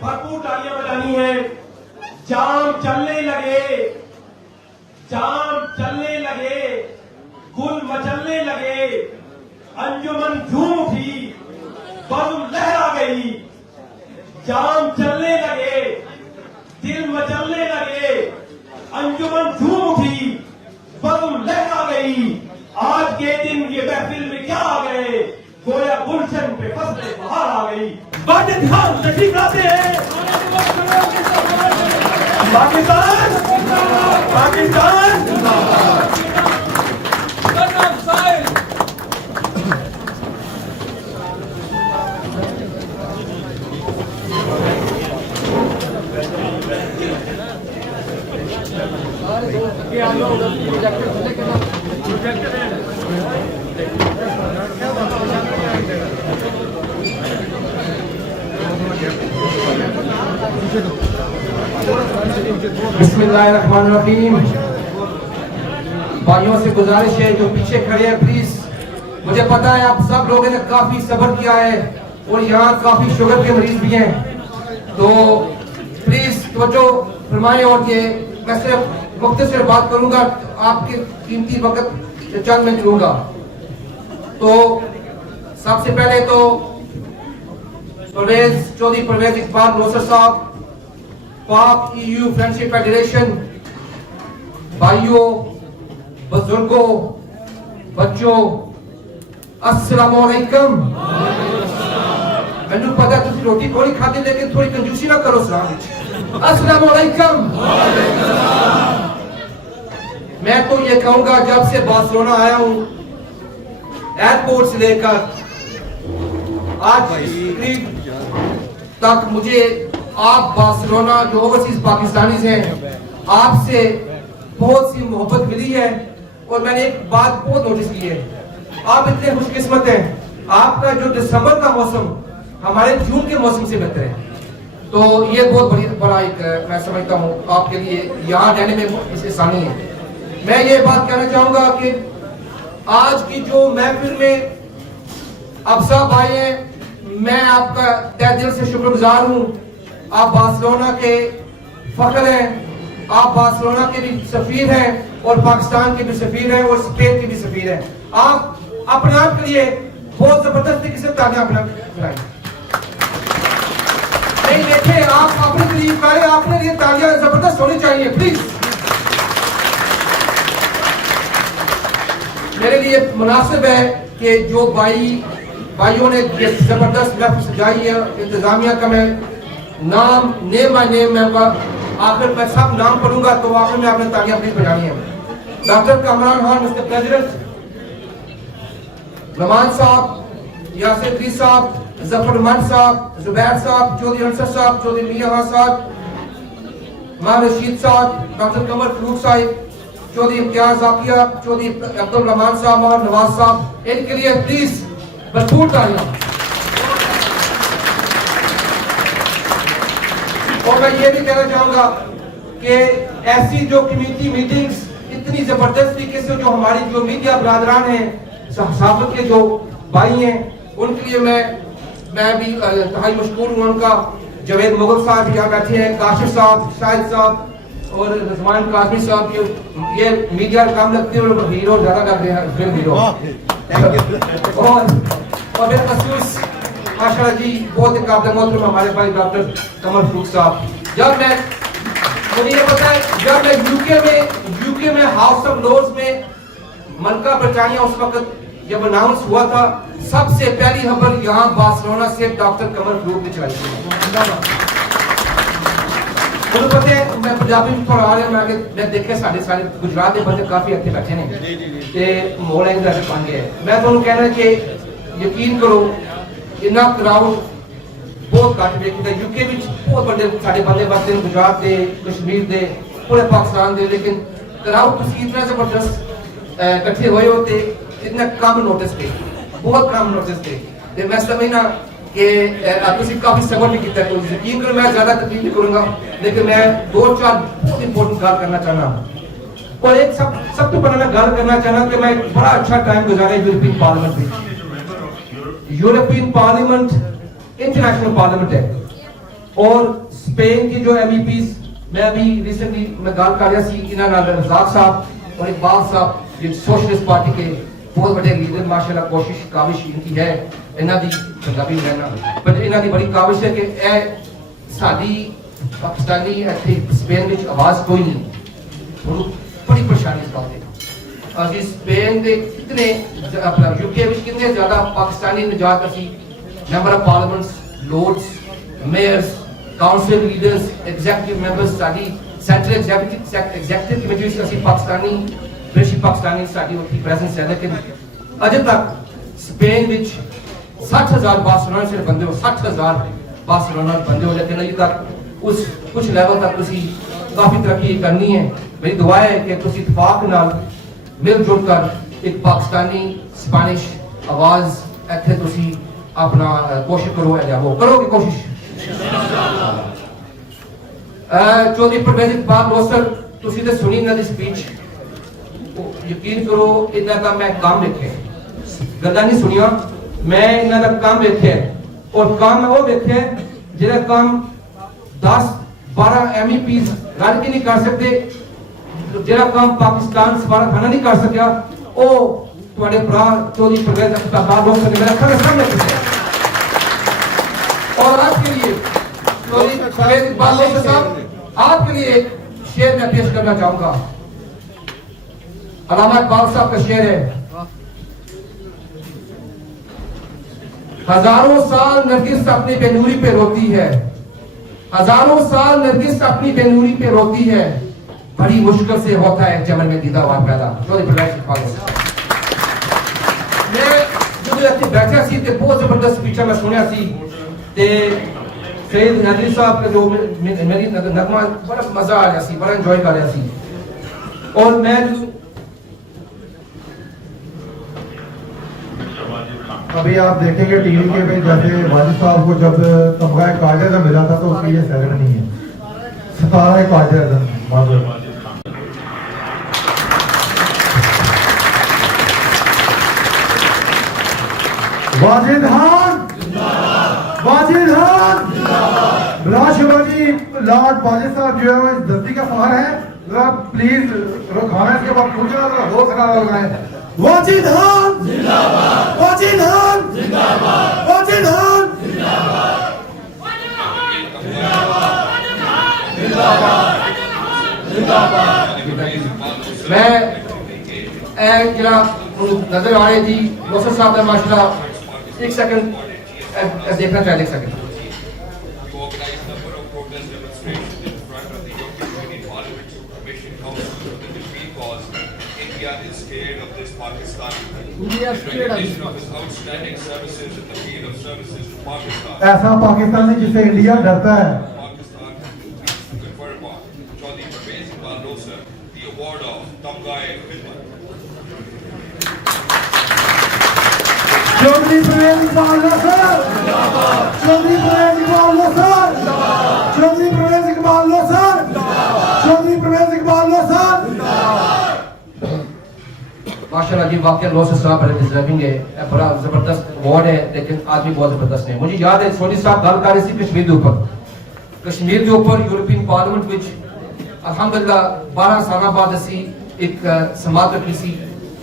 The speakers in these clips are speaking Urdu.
بھرپور تالیاں بجانی ہیں. جام چلنے لگے, جام چلنے لگے, گل مچلنے لگے, انجمن جھوم اٹھی, بزم لہرا گئی. جام چلنے لگے, دل مچلنے لگے, انجمن جھوم اٹھی, بزم لہرا گئی. آج کے دن یہ محفل میں کیا آ گئے, گویا گلشن پہ فصل بہار آ گئی. واجد خان تشریف لاتے ہیں. پاکستان پاکستان بسم اللہ الرحمن الرحیم. بھائیوں سے گزارش ہے جو پیچھے کھڑے ہیں پلیز, مجھے پتا ہے آپ سب لوگوں نے کافی صبر کیا ہے اور یہاں کافی شوگر کے مریض بھی ہیں, تو پلیز توجہ فرمائیں. اور یہ میں صرف مختصر بات کروں گا, آپ کے قیمتی وقت چند منٹ لوں گا. تو سب سے پہلے تو چودھری پرویز اقبال نوسر صاحب, پاک EU فرینڈشپ فیڈریشن, بھائیوں, بزرگوں, بچوں, السلام علیکم. میں نے پتا تھی روٹی تھوڑی کھاتے لیکن تھوڑی کنجوسی نہ کرو. السلام علیکم. میں تو یہ کہوں گا جب سے بارسلونا آیا ہوں ایئرپورٹ سے لے کر آج تک مجھے آپ بارسلونا جو اوورسیز پاکستانیز ہیں آپ سے بہت سی محبت ملی ہے. اور میں نے ایک بات بہت نوٹس کی ہے, آپ اتنے خوش قسمت ہیں, آپ کا جو دسمبر کا موسم ہمارے جون کے موسم سے بہتر ہے. تو یہ بہت بڑا ایک میں سمجھتا ہوں آپ کے لیے یہاں رہنے میں اس آسانی ہے. میں یہ بات کہنا چاہوں گا کہ آج کی جو محفل میں آپ سب آئے ہیں, میں آپ کا تہ دل سے شکر گزار ہوں. آپ بارسلونا کے فخر ہیں, آپ بارسلونا کے بھی سفیر ہیں اور پاکستان کے بھی سفیر ہیں اور اسپین کے بھی سفیر ہیں. آپ اپنے آپ کے لیے بہت زبردست طریقے سے تالیاں بجائیں. نہیں دیکھیں, آپ اپنے قریب کریں, اپنے لیے تالیاں زبردست ہونی چاہیے پلیز. میرے لیے مناسب ہے کہ جو بھائیوں نے یہ زبردست محفل سجائی ہے, انتظامیہ کا میں نام نیم بائی نیم میں آخر میں سب نام پڑھوں گا تو آخر میں آپ نے تالیاں پلیز بجانی ہیں. Doctor Kamran Khan mister president, Noman sahab, Yasir Idris صاحب, ظفر من صاحب, زبیر صاحب, چودھری انصر صاحب, چودھری میاں خان صاحب, ماں رشید صاحب, ڈاکٹر قمر فروخ صاحب, چودھری امتیاز ذاکیہ, چودھری عبدالرحمان صاحب اور نواز صاحب, ان کے لیے پلیز بھرپور تالیاں. اور میں یہ بھی کہنا چاہوں گا کہ ایسی جو کمیونٹی میٹنگز اتنی زبردست طریقے سے جو ہماری جو میڈیا برادران ہیں, صحافت کے جو بھائی ہیں, ان کے لیے میں بھی انتہائی مشکور ہوں. ان کا جاوید مغل صاحب یہاں بیٹھے ہیں, کاشف صاحب, شاہد صاحب اور رضوان کاظمی صاحب, یہ میڈیا کام لگتے ہیں اور ہیرو زیادہ لگ رہے ہیں, فلم ہیرو. اور میرا خصوص ماشاءاللہ جی بہت ایک قابل محترم ہمارے بھائی ڈاکٹر قمر فروخ صاحب. جب میں مجھے یہ پتا ہے جب میں یو کے میں ہاؤس آف لارڈز میں ملکہ برطانیہ اس وقت جب اناؤنس ہوا تھا, سب سے پہلی خبر یہاں بارسلونا سے ڈاکٹر قمر فروخ نے چلائی تھی. مجھے پتہ ہے میں پنجابی بھی تھوڑا آ رہا ہوں, میں دیکھے سارے گجرات کے بندے کافی اچھے بیٹھے ہیں تے ماحول ایک طرح سے بن گیا ہے. میں تمہیں کہنا کہ یقین کرو اتنا کراؤڈ بہت گھٹ دیکھتا ہے. یو کے بھی بہت بڑے سارے بندے بستے ہیں, گجرات دے, کشمیر دے, پورے پاکستان دے, لیکن کراؤڈ تسی اتنا زبردست اکٹھے ہوئے ہوتے اتنا کم نوٹس پہ, بہت کم نوٹس پہ. میں سمجھنا کہ تسی کافی صبر بھی کیتا ہے, تو یقین کرو میں زیادہ تکلیف نہیں کروں گا, لیکن میں 2-4 بہت امپورٹنٹ کار کرنا چاہنا ہوں. اور ایک سب تو پہلے میں گل کرنا چاہنا کہ میں بڑا اچھا ٹائم گزارا یورپین پارلیمنٹ میں. یورپین پارلیمنٹ انٹرنیشنل پارلیمنٹ ہے. اور اسپین کی جو ایم ای پیز میں ابھی ریسنٹلی میں گال کر رہا سی انہاں نال رزاق صاحب اور اقبال صاحب جو سوشلسٹ پارٹی کے بہت بڑے لیڈر ماشاءاللہ کوشش کاوش ان کی ہے انہاں دی پنجابی رہنا پر انہاں دی بڑی کاوش ہے کہ اے ساری پاکستانی ایتھے اسپین وچ آواز کوئی نہیں بڑی پریشانی اس بات ہے اسی اسپین دے کتنے اپنا یو کے وچ کتنے زیادہ پاکستانی نجات اسی member of parliaments Lords measures council leaders executive members ساری سینٹرل ایگزیکٹو کمیٹی وچ اسی پاکستانی برٹش پاکستانی ساری اٹھی پریزنس ہے لیکن اجے تک اسپین وچ 60,000 بارسلونا سے بندے ہو 60,000 بارسلونا بندے ہو لیکن اجے تک اس کچھ لیول تک تسی کافی ترقی کرنی ہے میری دعا ہے کہ تسی اتفاق نال مل جل کر ایک پاکستانی اسپینش آواز ایتھے تسی اپنا کوشش کرو ایجابو کرو گے کوشش چودھری پرویز اقبال لوثر تسی تے سنی انہاں دی سپیچ یقین کرو انہاں دا میں کام لکھے گلا نہیں سنیا میں انہاں دا کام لکھے اور کام میں وہ دیکھے جہاں کام 10-12 ایم ای پیز رل کے نہیں کر سکتے جہاں کام پاکستان سفارت خانہ نہیں کر سکیا وہ تھوڑے برا چودھری پرویز اقبال لوثر نے میرا کھڑا سامنے کیا اور آپ کے لیے چودھری پرویز اقبال لوثر صاحب آپ کے لیے ایک شعر میں پیش کرنا چاہوں گا علامہ اقبال صاحب کا شعر ہے ہزاروں سال نرگس اپنی بے نوری پہ روتی ہے ہزاروں سال نرگس اپنی بے نوری پہ روتی ہے بڑی مشکل سے ہوتا ہے چمن میں دیدہ ہوا پیدا چودھری پرویز اقبال میں جو اتنے بیٹھا سی تے بہت زبردست سپیچا میں سنیا سی تے سید حیدری صاحب کا جو میری نغمہ بڑا مزہ آ رہا سی بڑا انجوائے کر رہا سی اور میں ابھی آپ دیکھیں گے ٹی وی کے میں جیسے واجد صاحب کو جب تمغہ قائد اعظم ملا تھا تو اس کی یہ سیریمنی ہے ستارہ قائد اعظم واجد خان واجد خان راشٹرپتی لارڈ واجد صاحب جو ہے وہ اس دھرتی کا فخر ہے ذرا پلیز کھانا اس کے بعد پوچھنا ذرا دو سنارا لگائیں واجد خان واجد خان واجد خان میں ایک جناب نظر آ رہی تھی لوثر صاحب نے ماشاءاللہ ایک سیکنڈ دیکھنا چاہے ایک سیکنڈ ایسا پاکستانی جس سے انڈیا ڈرتا ہے چودھری پرویز اقبال لوثر چودھری پرویز اقبال لوثر چودھری پرویز اقبال لوثر چودھری پرویز اقبال لوثر ماشاءاللہ جی واقعہ لوثر صاحب بڑے ڈیزرونگ ہے بڑا زبردست ایوارڈ ہے لیکن آدمی بہت زبردست ہے مجھے یاد ہے سونی صاحب گل کر رہے سی کشمیر کے اوپر کشمیر کے اوپر یورپین پارلیمنٹ وچ الحمدللہ 12 سال بعد اسی ایک سماعت رکھی سی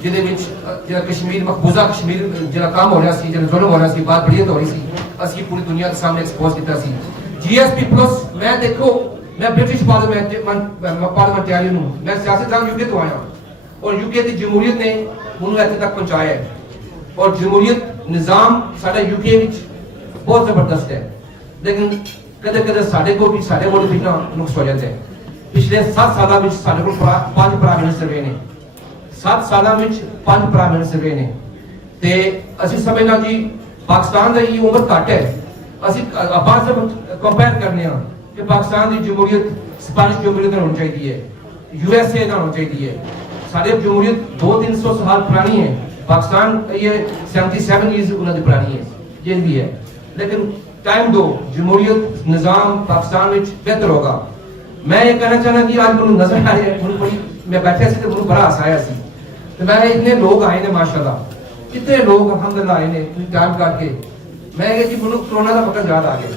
جہدے وچ جڑا کشمیر مقبوضہ کشمیر جڑا کام ہو رہا سی جڑا ظلم ہو رہا سی بات بڑی ہو رہی سی اسی پوری دنیا کے سامنے ایکسپوز کیتا سی جی ایس پی پلس میں دیکھو میں برٹش پارلیمنٹیرین ہوں میں سیاستدان یو کے تو آیا اور یو کے دی جمہوریت نے انہوں ایتھے تک پہنچایا ہے اور جمہوریت نظام ساڈا یو کے وچ بہت زبردست ہے لیکن کدے کدے ساڈے کو بھی ساڈے ملک وچ نقص ہو جاتے ہیں پچھلے 7 سالاں وچ ساڈے کول 5 پرائم منسٹر رہے نے 7 سالاں وچ 5 پرائم منسٹر رہے نے تے اسی سمجھنا جی پاکستان دی عمر گھٹ ہے اسی باہر سے کمپیئر کرنے ہاں کہ پاکستان دی جمہوریت اسپینش جمہوریت ہونی چاہیے یو ایس اے ہونی چاہیے ساری جمہوریت 200-300 سال پرانی ہے پاکستان یہ 77 ایئرز انہوں نے پرانی ہے یہ بھی ہے لیکن ٹائم دو جمہوریت نظام پاکستان میں بہتر ہوگا میں یہ کہنا چاہنا کہ آج مجھے نظر آ رہی ہے میں بیٹھے سے تو مجھے بڑا ہسایا سی تو میں اتنے لوگ آئے ہیں ماشاءاللہ اتنے لوگ الحمدللہ آئے ہیں ٹائم کر کے میں کہ جی مجھے کرونا کا وقت یاد آ گیا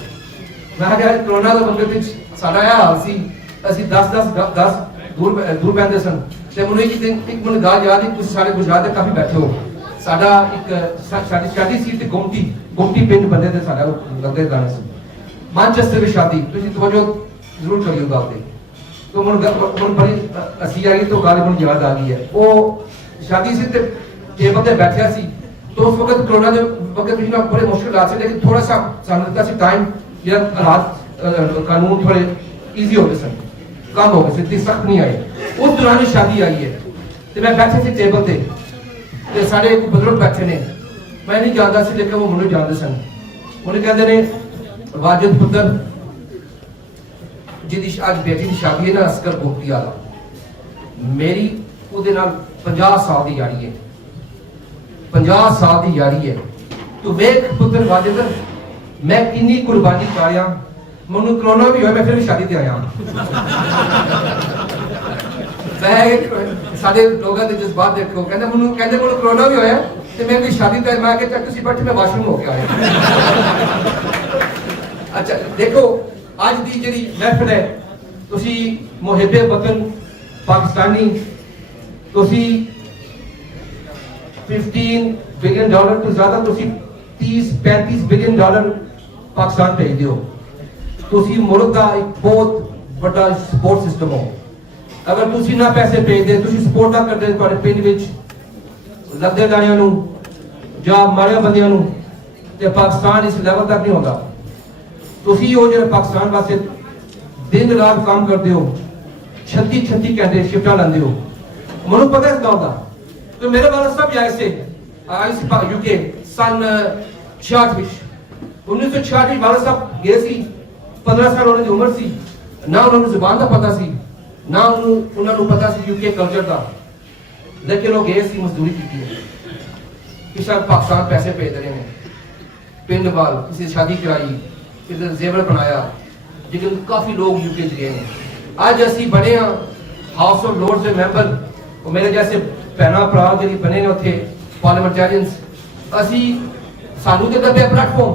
ਮੈਂ ਕਿਹਾ ਕਰੋਨਾ ਦੇ ਬੰਦੇ ਵਿੱਚ ਸਾਡਾ ਇਹ ਹਾਲ ਸੀ, ਅਸੀਂ 10 ਦੂਰ ਬੈਠਦੇ ਸਨ। ਤੇ ਮੈਨੂੰ ਇੱਕ ਮੈਨੂੰ ਗੱਲ ਯਾਦ ਹੈ, ਤੁਸੀਂ ਸਾਰੇ ਗੁਜਰਾਤ ਦੇ ਕਾਫੀ ਬੈਠੇ ਹੋ। ਸਾਡਾ ਸਾਡੀ ਸ਼ਾਦੀ ਸੀ ਤੇ ਗੁਮਟੀ ਪਿੰਡ ਬੰਦੇ ਤੇ ਸਾਡਾ ਲੱਗਦੇ ਗਾਣੇ ਸੀ। ਮਾਨਚੈਸਟਰ ਵਿੱਚ ਸ਼ਾਦੀ, ਤੁਸੀਂ ਤਵੱਜੋ ਜ਼ਰੂਰ ਕਰਿਓ ਗੱਲ ਤੇ। تو من بڑی اسی آئی تو گال من یاد آ گئی ہے. وہ شادی سے ٹیبل پہ بیٹھا سی تو اس وقت کرونا کے وقت بھی بڑے مشکل حالات سے، لیکن تھوڑا سا سانتا سی ٹائم یا حالات قانون تھوڑے ایزی ہو گئے سن، کم ہو گئے، اتنی سخت نہیں آئی. اس دوران شادی آئی ہے تو میں بیٹھے سی ٹیبل تے تے سارے ایک بزرگ بیٹھے نے، میں نہیں جانتا سی لیکن وہ مجھے جانتے سن. انہیں کہتے ہیں واجد پتر جی اج بیٹی کی شادی ہے نا اسکر گوپتی والا، میری وہ 50 سال کی یاری ہے، 50 سال کی یاری ہے. تو ویک پتر واجد میں کنی قربانی کرایا، مجھے کرونا بھی ہوا میں پھر شادی تے آیا. سارے لوگوں کے جذبات دیکھو، کہتے مجھے کرونا بھی ہوا تو میں بھی شادی تے میں کہ تھی بیٹھے میں واش روم ہو کے آیا. اچھا دیکھو آج دی جڑی محفل ہے، تسی محب وطن پاکستانی، تسی $15 بلین تو زیادہ، تسی 30-35 بلین ڈالر پاکستان بھیج دیو. تسی ملک دا ایک بہت بڑا سپورٹ سسٹم ہو. اگر تسی نہ پیسے بھیج دے، تسی سپورٹ نہ کر دے تواڈے پنڈ وچ لگدے دانیاں نو یا مارے بندیاں نو، تے پاکستان اس لیول تک نہیں ہوگا. تسی وہ جو پاکستان واسطے دن رات کام کرتے ہو، 36 گھنٹے شفٹاں لیندے ہو، مجھے پتہ ہے اس گل دا. تو میرے والد صاحب آئے سے یو کے سن 66 1966 والد صاحب گئے سی. 15 سال انہوں نے عمر سی، نہ انہوں نے زبان دا پتہ سی، نہ انہوں نے پتہ سی یو کے کلچر دا، لیکن وہ گئے سی مزدوری کی ہے. کسی پاکستان پیسے بھیج رہے ہیں، پنڈ وال کسی شادی کرائی، ادھر زیور بنایا، لیکن کافی لوگ یو کے گئے ہیں. آج اسی بنے ہاں ہاؤس آف لارڈز کے ممبر، اور میرے جیسے بہنا برا جی بنے نے اتنے پارلیمنٹیرینس، اسی سانو تو دبیا پلیٹ فارم،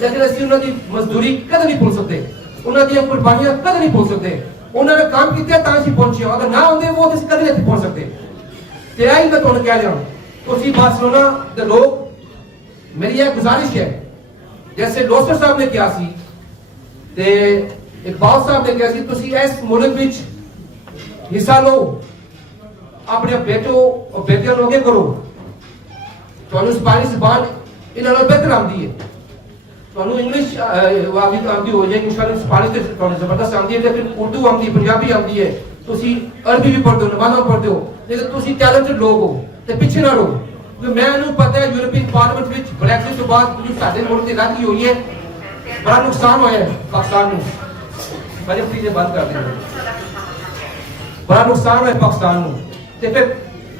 لیکن اسی انہوں کی مزدوری کدے نہیں بھول سکتے، انہوں کی قربانیاں کدے نہیں بھول سکتے. انہوں نے کام کیا تاں اسی پہنچے، اگر نہ ہوندے وہ اسی کدے نہیں پہنچ سکتے. تے آئی میں تمہیں کہہ رہا ہوں، اسی بارسلونا دے لوگ، میری یہ گزارش ہے جیسے لوسر صاحب نے کیا سی تے اقبال صاحب نے کیا سی، تسی اس ملک وچ حصہ لو، اپنے بیٹوں اور بیٹیاں نو اگے کرو. تانوں اسپانش زبان انہاں نال بہتر آندی ہے، تانوں انگلش آندی ہو جائے انشاءاللہ، اسپانش تے تانوں زبردست آندی ہے، لیکن اردو آندی، پنجابی آندی ہے، تسی عربی بھی پڑھدے ہو، نمازاں پڑھدے ہو، لیکن تسی ٹیلنٹڈ لوگ ہو تے پیچھے نہ رہو. میں نے پتا ہے یورپین پارلیمنٹ وچ بریکزٹ تو بعد جو سارے ملک کی لڑائی ہوئی ہے، بڑا نقصان ہوا ہے پاکستان نو. میں چیزیں بند کر دیں، بڑا نقصان ہوا ہے پاکستان نو. تے پھر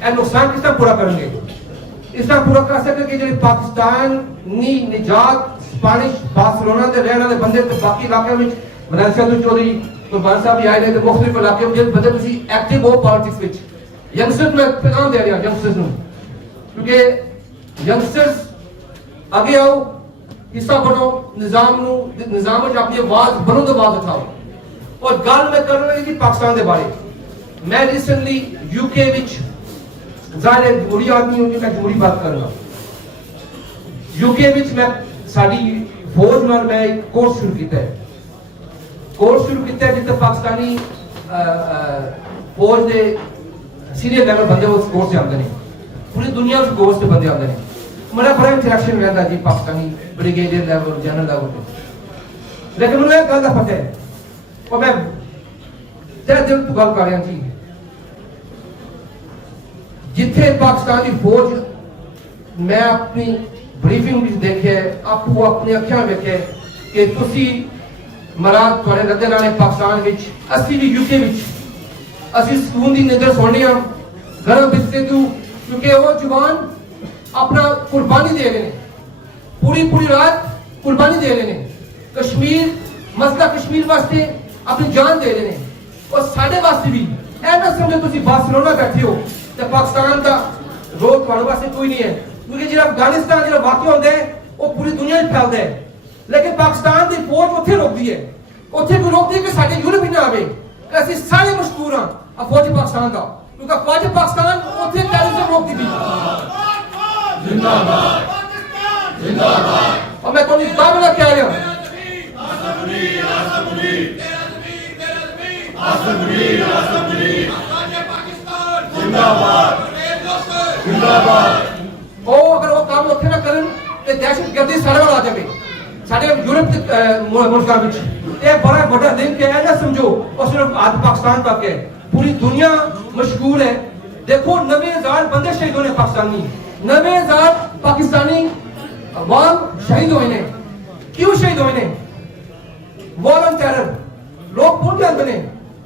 اے نقصان کس طرح پورا کریں گے؟ اس طرح پورا کر سکتے کہ جو پاکستانی نجات اسپانش بارسلونا دے رہنے والے بندے تے باقی علاقے میں مناسب تو چودھری قربان صاحب بھی آئے نے تے مختلف علاقے میں جن بندے تسی ایکٹیو ہو پالیٹکس وچ. ینگسٹرز میں پیغام دے رہا ہوں ینگسٹرز نو، کیونکہ ینگسٹرز آگے آؤ، حصہ بنو نظام نو، نظام وچ اپنی آواز بلند آواز اٹھاؤ. اور گل میں کر رہی تھی پاکستان دے بارے. میں ریسنٹلی یو کے وچ ظاہر ہے جمہوری آدمی ہوں، میں جمہوری بات کرنا. یو کے وچ میں ساری فوج نال میں ایک کورس شروع کیتا ہے، کورس شروع کیتا ہے جتنے پاکستانی فوج دے سینئر لیول بندے اس کورس سے آتے ہیں، پوری دنیا اس کورس سے بندے آتے ہیں. میرا بڑا انٹریکشن رہتا ہے جی Pakistani brigadier level, general level پہ. لیکن مجھے ایک گل کا پتہ ہے، اور میں تیرے دل تو گل کر رہا جی، جتھے پاکستانی فوج میں اپنی بریفنگ بھی دیکھے، آپ اپنی اکھیاں دیکھے کہ تسی مراد تھوڑے لدے لانے پاکستان وچ، اسی بھی یو کے وچ اسی سکون دی نظر سونے ہم گرم بستے تو، کیونکہ وہ جوان اپنا قربانی دے رہے ہیں، پوری رات قربانی دے رہے ہیں. کشمیر مسئلہ کشمیر واسطے اپنی جان دے رہے ہیں، اور ساڈے واسطے بھی. اے نہ سمجھو تسی بارسلونا بیٹھے ہو تے پاکستان دا روک تھوڑے واسطے کوئی نہیں ہے، کیونکہ جڑا افغانستان جڑا واقعہ ہوندا ہے وہ پوری دنیا وچ پھیلدا ہے. لیکن پاکستان کی فوج اتنے روکتی ہے، اتنے کوئی روکتی ہے کہ سارے یورپ ہی نہ آئے، اسی سارے مشکور ہاں فوج پاکستان کا، کیونکہ فوج پاکستان اتنے ٹیررزم روکتی تھی۔ اور میں کوئی دعویٰ کہہ رہا ہوں، اگر وہ کام اتنے نہ کرن تو دہشت گردی سارے وال آ جائے، سارے یورپ کے ملکوں میں یہ بڑا بڑا لنک ہے نہ سمجھو، اور صرف آج پاکستان تک ہے، پوری دنیا مشغول ہے۔ دیکھو 90,000 بندے شہید ہونے پاکستانی، 90,000 پاکستانی عوام شہید ہوئے ہیں۔ کیوں شہید ہوئے ہیں؟ وار آن ٹیرر، لوگ بھول جاتے ہیں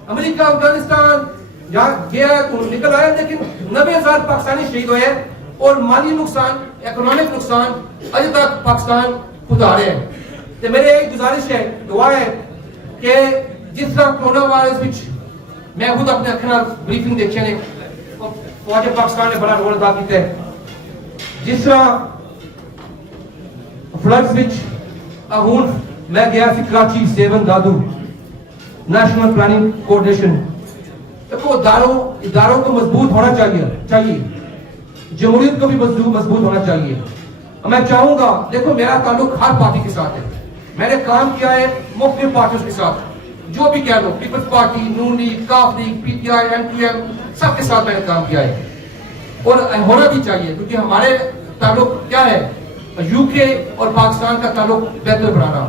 امریکہ افغانستان جہاں گیا نکل آیا، لیکن 90,000 پاکستانی شہید ہوئے ہیں، اور مالی نقصان، اکنامک نقصان ابھی تک پاکستان ادھار ہے۔ تو میرے ایک گزارش ہے، دعا ہے کہ جس طرح کورونا وائرس وچ میں خود اپنے اکھاں بریفنگ دیکھے نے، فوج پاکستان نے بڑا رول ادا کیتا ہے، جس طرح فلڈز وچ ہوں میں گیا سی کراچی، سیون دادو نیشنل پلاننگ کوآرڈینیشن، دیکھو اداروں کو مضبوط ہونا چاہیے، جمہوریت کو بھی مضبوط ہونا چاہیے۔ میں چاہوں گا، دیکھو میرا تعلق ہر پارٹی کے ساتھ ہے، میں نے کام کیا ہے مختلف پارٹیوں کے ساتھ، جو بھی کہہ لو، Peoples Party, Noon League, Kaaf League, P T I, M Q M, سب کے ساتھ میں نے کام کیا ہے، اور ہونا بھی چاہیے، کیونکہ ہمارے تعلق کیا ہے، یو کے اور پاکستان کا تعلق بہتر بنانا۔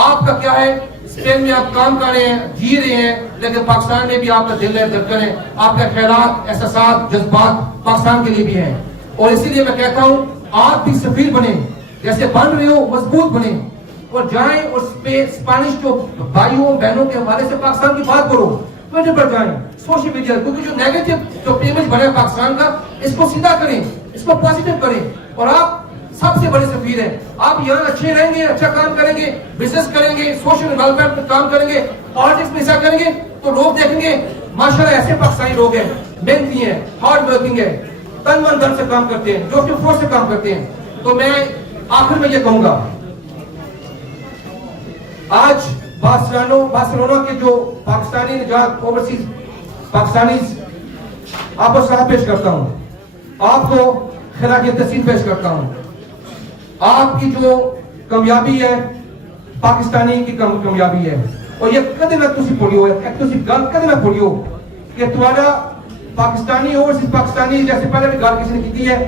آپ کا کیا ہے، اسپین میں آپ کام کر رہے ہیں، جی رہے ہیں، لیکن پاکستان میں بھی آپ کا دل ہے، دھڑکن ہے، آپ کے خیالات، احساسات، جذبات پاکستان کے لیے بھی ہیں، اور اسی لیے میں کہتا ہوں آپ بھی سفیر بنیں، جیسے بن رہے ہو مضبوط بنیں، اور جائیں اور اسپینش جو بھائیوں بہنوں کے حوالے سے پاکستان کی بات کرو، ٹویٹر پر جائیں، سوشل میڈیا، کیونکہ جو نیگیٹو جو پیمنٹ بنے پاکستان کا، اس کو سیدھا کریں، اس کو پازیٹو کریں، اور آپ سب سے بڑے سفیر ہیں۔ آپ یہاں اچھے رہیں گے، اچھا کام کریں گے، بزنس کریں گے، سوشل ڈیولپمنٹ میں کام کریں گے، پالیٹکس میں حصہ کریں گے، تو لوگ دیکھیں گے ماشاءاللہ ایسے پاکستانی لوگ ہیں، محنتی ہیں، ہارڈ ورکنگ ہیں، تن من دھن سے کام کرتے ہیں، جوش و خروش سے کام کرتے ہیں۔ تو میں آخر میں یہ کہوں گا، آج بارسلونا کے جو پاکستانی نجات اوورسیز پاکستانی آپ کو سلام پیش کرتا ہوں، آپ کو خراج تحسین پیش کرتا ہوں۔ آپ کی جو کامیابی ہے پاکستانی کی کامیابی ہے، اور یہ کدے نہ تسی بھولیو، ایک تسی گل کدے نہ بھولیو کہ تمہارا پاکستانی اوورسیز پاکستانی، جیسے پہلے بھی گل کسی نے کی ہے،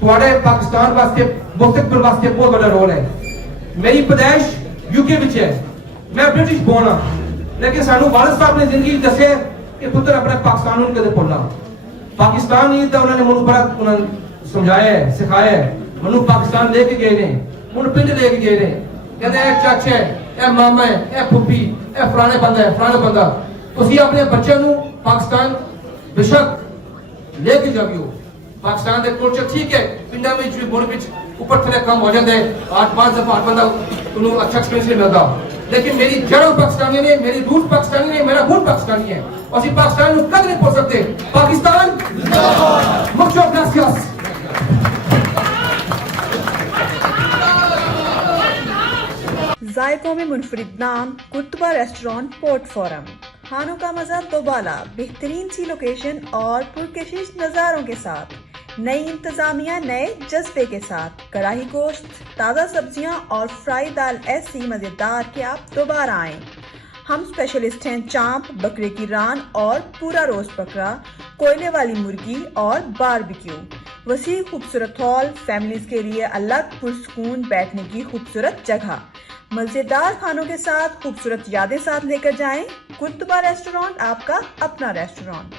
تمہارے پاکستان واسطے مستقبل واسطے بہت بڑا رول ہے۔ میری پیدائش یو کے وچ ہے، میں برٹش بورن ہاں، لیکن سانو والد صاحب نے زندگی دسے کہ پتر اپنا پاکستان نہیں کدے بھولنا۔ پاکستان نہیں تھا، انہوں نے منو بڑا سمجھایا ہے، سکھایا ہے، منو پاکستان لے کے گئے نے، منو پنڈ لے کے گئے نے، کہتے ہیں اے چاچا ہے، اے ماما ہے، اے پھپھی، اے فلانے بندہ ہے، فلانے بندہ۔ تسی اپنے بچے نو پاکستان بے شک لے کے جاؤ، پاکستان دے کلچر ٹھیک ہے، پنڈا میں بھی ملک میں اوپر تھلے کم ہو جاتے ہیں، 8-5 دفعہ 8 بندہ انہوں اچھا ایکسپیرینس نہیں ملتا، لیکن میری جڑوں پاکستانی نے، میری روٹ پاکستانی نے، میرا خون پاکستانی ہے، اور اسی پاکستان کو کد نہیں بول سکتے۔ Pakistan muchas gracias۔ ذائقوں میں منفرد نام کرتبہ ریسٹورانٹ پورٹ فورم، کھانوں کا مزہ دوبالا، بہترین سی لوکیشن اور پرکشش نظاروں کے ساتھ، نئی انتظامیہ نئے جذبے کے ساتھ، کڑاہی گوشت، تازہ سبزیاں اور فرائی دال ایسی مزیدار کہ آپ دوبارہ آئیں۔ ہم اسپیشلسٹ ہیں چانپ، بکرے کی ران اور پورا روسٹ بکرا، کوئلے والی مرغی اور باربیکیو، وسیع خوبصورت ہال، فیملیز کے لیے الگ پرسکون بیٹھنے کی خوبصورت جگہ، مزیدار کھانوں کے ساتھ خوبصورت یادیں ساتھ لے کر جائیں۔ کرتبہ ریسٹورانٹ آپ کا اپنا ریسٹورانٹ۔